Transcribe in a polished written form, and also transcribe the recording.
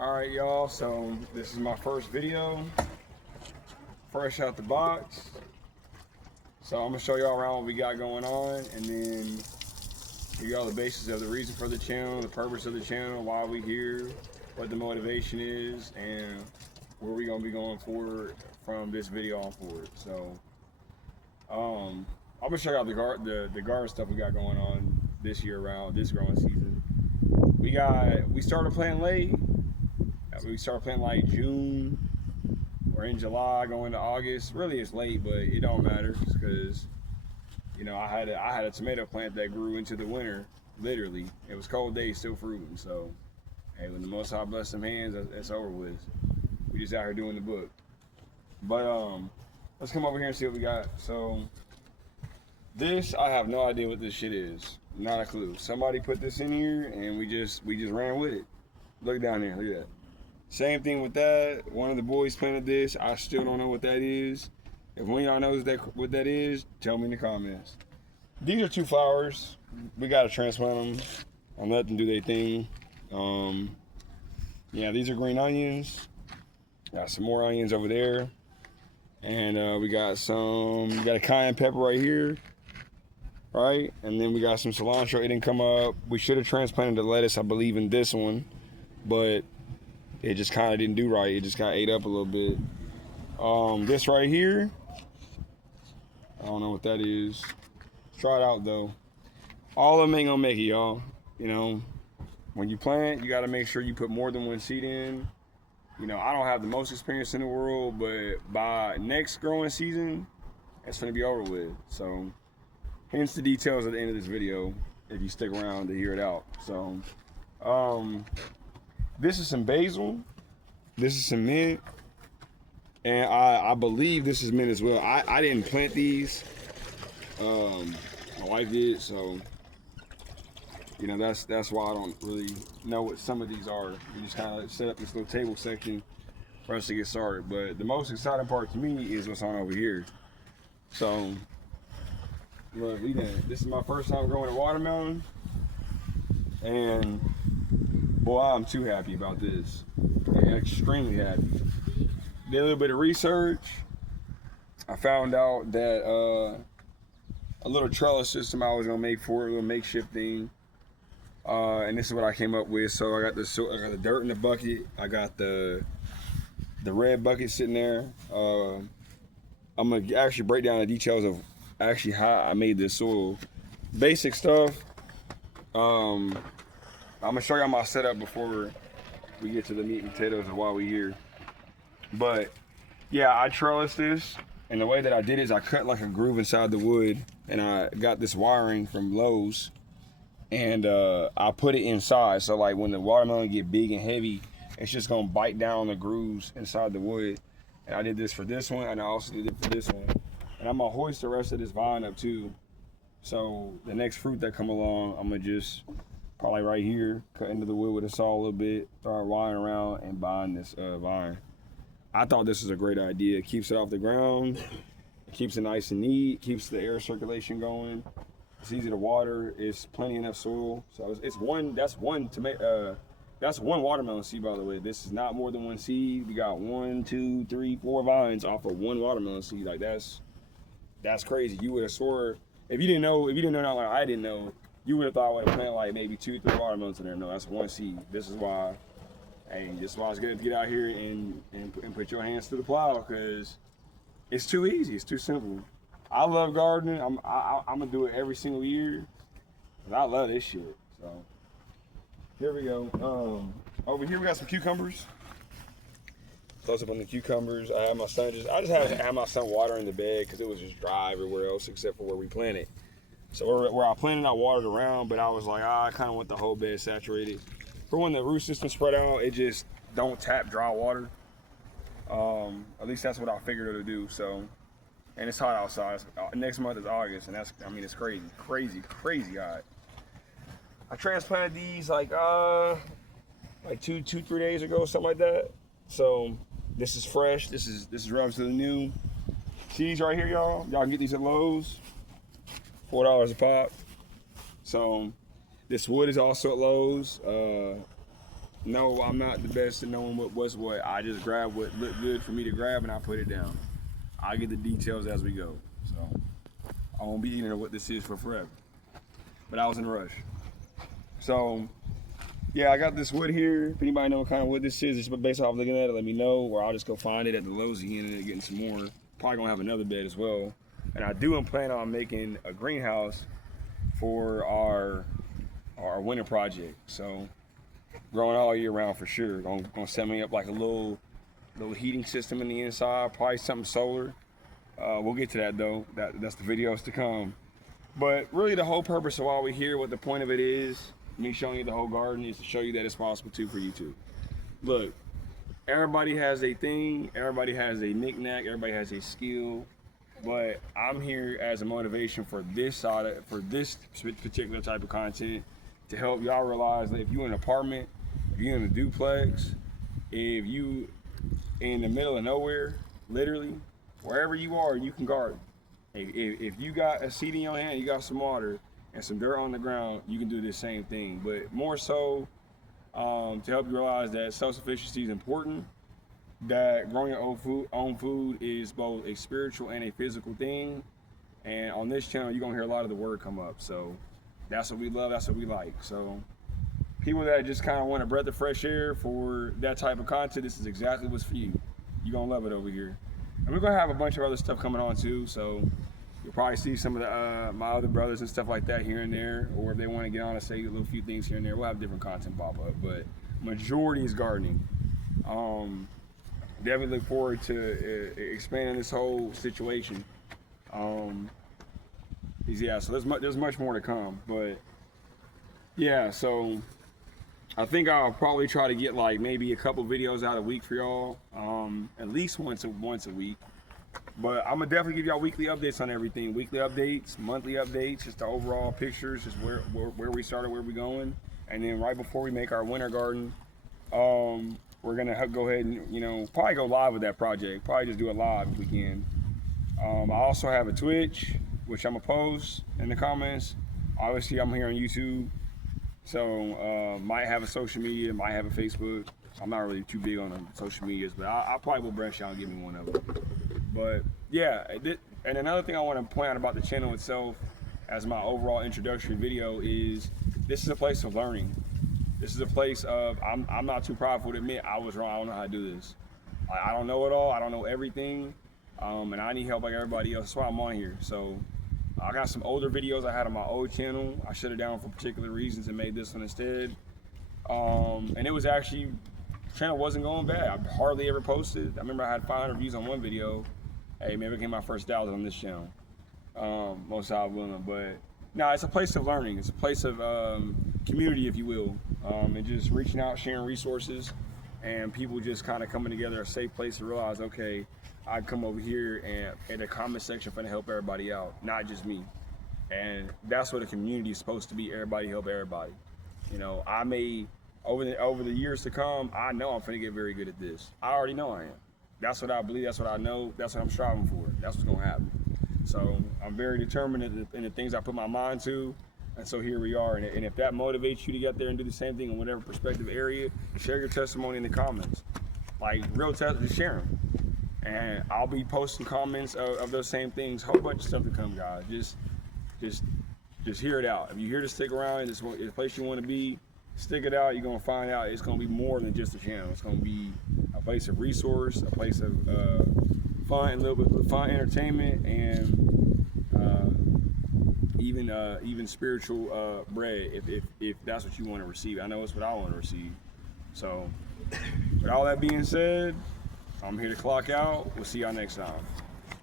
Alright y'all, so this is my first video, fresh out the box. So I'm gonna show y'all around what we got going on, and then give y'all the basis of the reason for the channel, the purpose of the channel, why we here, what the motivation is, and where we gonna be going forward from this video on forward. So I'm gonna show y'all the garden stuff we got going on this year around this growing season. We started planting late. We started planting like June or in July, going to August. Really, it's late, but it don't matter because I had a tomato plant that grew into the winter. Literally, it was cold days, still fruiting. So, hey, when the Most High bless some hands, that's over with. We just out here doing the book. But let's come over here and see what we got. So, this I have no idea what this shit is. Not a clue. Somebody put this in here, and we just ran with it. Look down there. Look at that. Same thing with that. One of the boys planted this. I still don't know what that is. If one of y'all knows what that is, tell me in the comments. These are 2 flowers. We gotta transplant them and let them do their thing. Yeah, these are green onions. Got some more onions over there, and we got a cayenne pepper right here, right? And then we got some cilantro. It didn't come up. We should have transplanted the lettuce, I believe, in this one, but it just kind of didn't do right. It just got ate up a little bit. This right here, I don't know what that is. Try it out though. All of them ain't gonna make it, y'all. When you plant, you gotta make sure you put more than one seed in. I don't have the most experience in the world, but by next growing season, it's gonna be over with. So, hence the details at the end of this video, if you stick around to hear it out. So, this is some basil, this is some mint, and I believe this is mint as well. I didn't plant these, my wife did, so that's why I don't really know what some of these are. We just kind of set up this little table section for us to get started. But the most exciting part to me is what's on over here. So look, this is my first time growing a watermelon, and boy, I'm too happy about this. Yeah, extremely happy. Did a little bit of research. I found out that a little trellis system I was gonna make for it, a little makeshift thing. And this is what I came up with. So I got the dirt in the bucket. I got the red bucket sitting there. I'm gonna actually break down the details of actually how I made this soil. Basic stuff. I'm gonna show y'all my setup before we get to the meat and potatoes of why we're here. But yeah, I trellised this, and the way that I did is I cut like a groove inside the wood, and I got this wiring from Lowe's, and I put it inside. So like when the watermelon get big and heavy, it's just gonna bite down the grooves inside the wood. And I did this for this one, and I also did it for this one. And I'm gonna hoist the rest of this vine up too. So the next fruit that come along, I'm gonna just probably right here, cut into the wood with a saw a little bit, start wiring around and bind this vine. I thought this was a great idea. It keeps it off the ground, it keeps it nice and neat, keeps the air circulation going. It's easy to water. It's plenty enough soil. So that's one watermelon seed, by the way. This is not more than one seed. We got 1, 2, 3, 4 vines off of one watermelon seed. Like that's crazy. You would have swore if you didn't know, not like I didn't know, you would have thought I would have planted like maybe 2, 3 watermelons in there. No, that's one seed. This is why it's good to get out here and put your hands to the plow, because it's too easy. It's too simple. I love gardening. I'm gonna do it every single year, cause I love this shit. So here we go. Over here we got some cucumbers. Close up on the cucumbers. I just had to have my son watering the bed because it was just dry everywhere else except for where we planted. So where I planted, I watered around, but I was like, I kind of want the whole bed saturated. For when the root system spread out, it just don't tap dry water. At least that's what I figured it would do. So, and it's hot outside. Next month is August, and it's crazy hot. I transplanted these like 2, 3 days ago, something like that. So this is fresh. This is relatively new. Seeds right here, y'all. Y'all can get these at Lowe's. $4 a pop. So this wood is also at Lowe's. No, I'm not the best at knowing what's what. I just grab what looked good for me to grab and I put it down. I get the details as we go. So I won't be eating what this is for forever. But I was in a rush. So yeah, I got this wood here. If anybody know what kind of wood this is, just based off looking at it, let me know. Or I'll just go find it at the Lowe's and getting some more. Probably gonna have another bed as well. And I do plan on making a greenhouse for our winter project. So growing all year round for sure. Gonna set me up like a little heating system in the inside, probably something solar. We'll get to that though. That's the videos to come. But really the whole purpose of why we're here, what the point of it is, me showing you the whole garden, is to show you that it's possible too for you too. Look, everybody has a thing, everybody has a knick-knack, everybody has a skill, but I'm here as a motivation for this particular type of content to help y'all realize that if you're in an apartment, if you're in a duplex, if you in the middle of nowhere, literally, wherever you are, you can garden. If you got a seed in your hand, you got some water and some dirt on the ground, you can do the same thing. But more so, to help you realize that self-sufficiency is important, that growing your own food is both a spiritual and a physical thing. And on this channel, you're gonna hear a lot of the word come up. So that's what we love, that's what we like. So people that just kind of want a breath of fresh air for that type of content, this is exactly what's for you. You're gonna love it over here. And we're gonna have a bunch of other stuff coming on too. So you'll probably see some of the my other brothers and stuff like that here and there. Or if they want to get on and say a little few things here and there, we'll have different content pop up. But majority is gardening. Definitely look forward to expanding this whole situation. Yeah, so there's much more to come. But yeah, so I think I'll probably try to get like maybe a couple videos out a week for y'all, at least once a week. But I'm gonna definitely give y'all weekly updates on everything. Weekly updates, monthly updates, just the overall pictures, just where we started, where we going, and then right before we make our winter garden, we're gonna go ahead and probably go live with that project. Probably just do it live if we can. I also have a Twitch, which I'm gonna post in the comments. Obviously, I'm here on YouTube. So might have a social media, might have a Facebook. I'm not really too big on the social medias, but I probably will branch out and give me one of them. But yeah, and another thing I want to point out about the channel itself as my overall introductory video is this is a place of learning. This is a place of, I'm not too prideful to admit I was wrong, I don't know how to do this. I don't know it all, I don't know everything, and I need help like everybody else. That's why I'm on here. So I got some older videos I had on my old channel. I shut it down for particular reasons and made this one instead. And it was actually, the channel wasn't going bad. I hardly ever posted. I remember I had 500 views on one video. Hey, maybe I became my first 1,000 on this channel. Most I willing, but no, it's a place of learning. It's a place of community, if you will, and just reaching out, sharing resources, and people just kind of coming together, a safe place to realize, okay, I come over here and in the comment section for to help everybody out, not just me. And that's what a community is supposed to be. Everybody help everybody. I may over the years to come, I know I'm gonna get very good at this. I already know I am. That's what I believe. That's what I know. That's what I'm striving for. That's what's gonna happen. So I'm very determined in the things I put my mind to. And so here we are. And if that motivates you to get there and do the same thing in whatever perspective area, share your testimony in the comments. Like real just share them. And I'll be posting comments of those same things. Whole bunch of stuff to come, guys. Just hear it out. If you're here to stick around, it's the place you want to be. Stick it out. You're gonna find out it's gonna be more than just a channel. It's gonna be a place of resource, a place of fun, a little bit of fun entertainment, and even spiritual bread if that's what you want to receive. I know it's what I want to receive. So, with all that being said, I'm here to clock out. We'll see y'all next time.